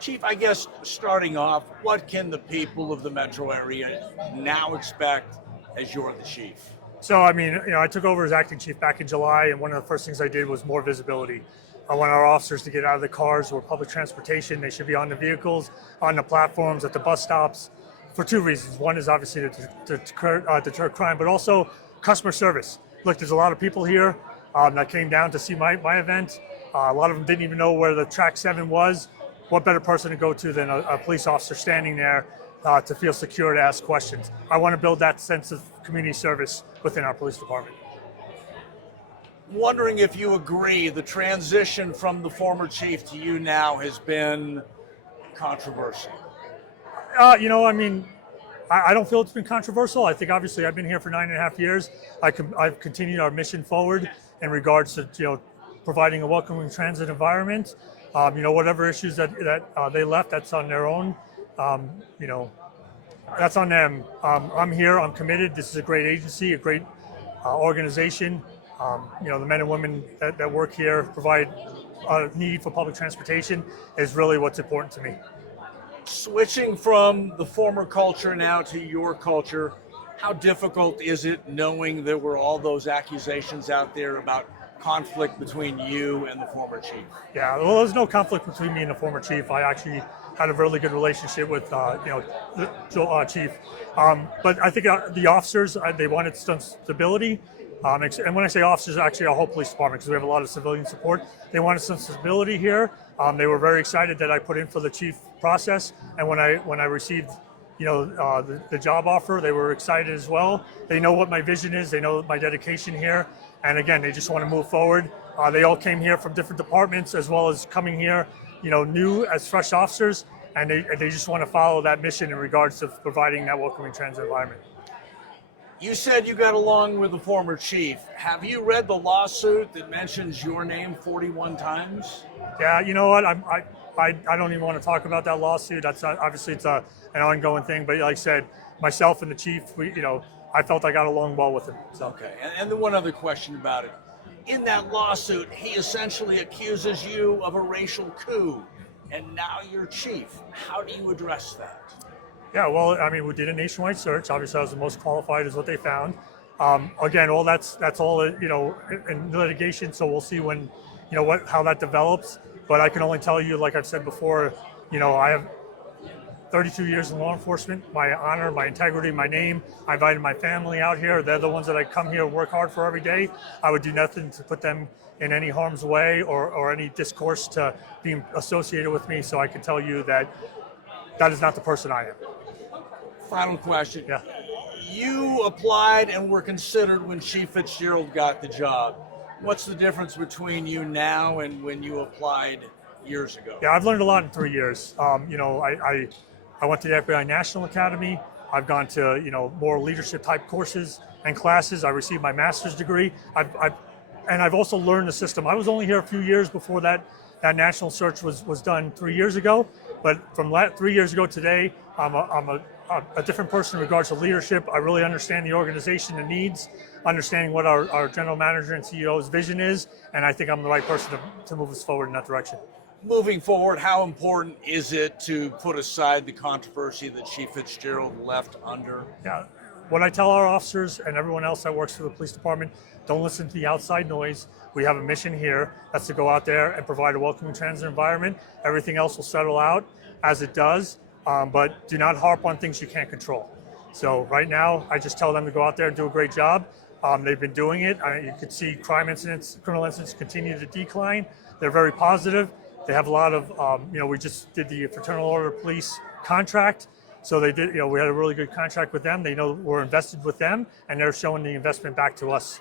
Chief, I guess starting off, what can the people of the metro area now expect as you're the chief? So, I took over as acting chief back in July, and one of the first things I did was more visibility. I want our officers to get out of the cars or public transportation. They should be on the vehicles, on the platforms, at the bus stops, for two reasons. One is obviously to deter crime, but also customer service. Look, there's a lot of people here that came down to see my event. A lot of them didn't even know where the Track 7 was. What better person to go to than a police officer standing there to feel secure to ask questions. I want to build that sense of community service within our police department. Wondering if you agree the transition from the former chief to you now has been controversial. I don't feel it's been controversial. I think obviously I've been here for 9.5 years. I've continued our mission forward in regards to providing a welcoming transit environment. Whatever issues that they left, that's on their own. That's on them. I'm here. I'm committed. This is a great agency, a great organization. The men and women that work here provide a need for public transportation is really what's important to me. Switching from the former culture now to your culture, how difficult is it knowing there were all those accusations out there about conflict between you and the former chief? Yeah, well, there's no conflict between me and the former chief. I actually had a really good relationship with the chief. But I think the officers, they wanted some stability. And when I say officers, actually our whole police department, because we have a lot of civilian support. They wanted some stability here. They were very excited that I put in for the chief process. And when I received the job offer, they were excited as well. They know what my vision is. They know my dedication here. And again, they just want to move forward. They all came here from different departments, as well as coming here, new as fresh officers. And they just want to follow that mission in regards to providing that welcoming transit environment. You said you got along with the former chief. Have you read the lawsuit that mentions your name 41 times? Yeah, you know what? I don't even want to talk about that lawsuit. That's obviously it's an ongoing thing. But like I said, myself and the chief, I felt I got along well with him. So. Okay. And then one other question about it. In that lawsuit, he essentially accuses you of a racial coup, and now you're chief. How do you address that? Yeah, well, we did a nationwide search. Obviously, I was the most qualified, is what they found. Again, all that's all in litigation. So we'll see when, how that develops. But I can only tell you, like I've said before, I have 32 years in law enforcement. My honor, my integrity, my name. I invited my family out here. They're the ones that I come here and work hard for every day. I would do nothing to put them in any harm's way or any discourse to being associated with me. So I can tell you that is not the person I am. Final question. Yeah. You applied and were considered when Chief Fitzgerald got the job. What's the difference between you now and when you applied years ago? Yeah, I've learned a lot in 3 years. I went to the FBI National Academy. I've gone to more leadership type courses and classes. I received my master's degree. I've also learned the system. I was only here a few years before that national search was done 3 years ago. But from 3 years ago today, I'm a different person in regards to leadership. I really understand the organization, the needs, understanding what our general manager and CEO's vision is, and I think I'm the right person to move us forward in that direction. Moving forward, how important is it to put aside the controversy that Chief Fitzgerald left under? Yeah, what I tell our officers and everyone else that works for the police department, don't listen to the outside noise. We have a mission here. That's to go out there and provide a welcoming transit environment. Everything else will settle out as it does. But do not harp on things you can't control. So right now, I just tell them to go out there and do a great job. They've been doing it. You can see criminal incidents continue to decline. They're very positive. They have a lot of, we just did the Fraternal Order of Police contract. So they did, we had a really good contract with them. They know we're invested with them, and they're showing the investment back to us.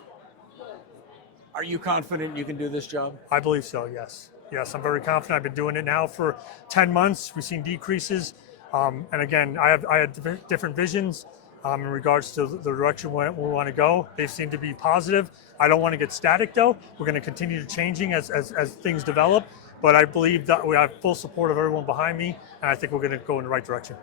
Are you confident you can do this job? I believe so, yes. Yes, I'm very confident. I've been doing it now for 10 months. We've seen decreases. And again, I had different visions in regards to the direction we want to go. They seem to be positive. I don't want to get static, though. We're going to continue changing as things develop. But I believe that we have full support of everyone behind me, and I think we're going to go in the right direction.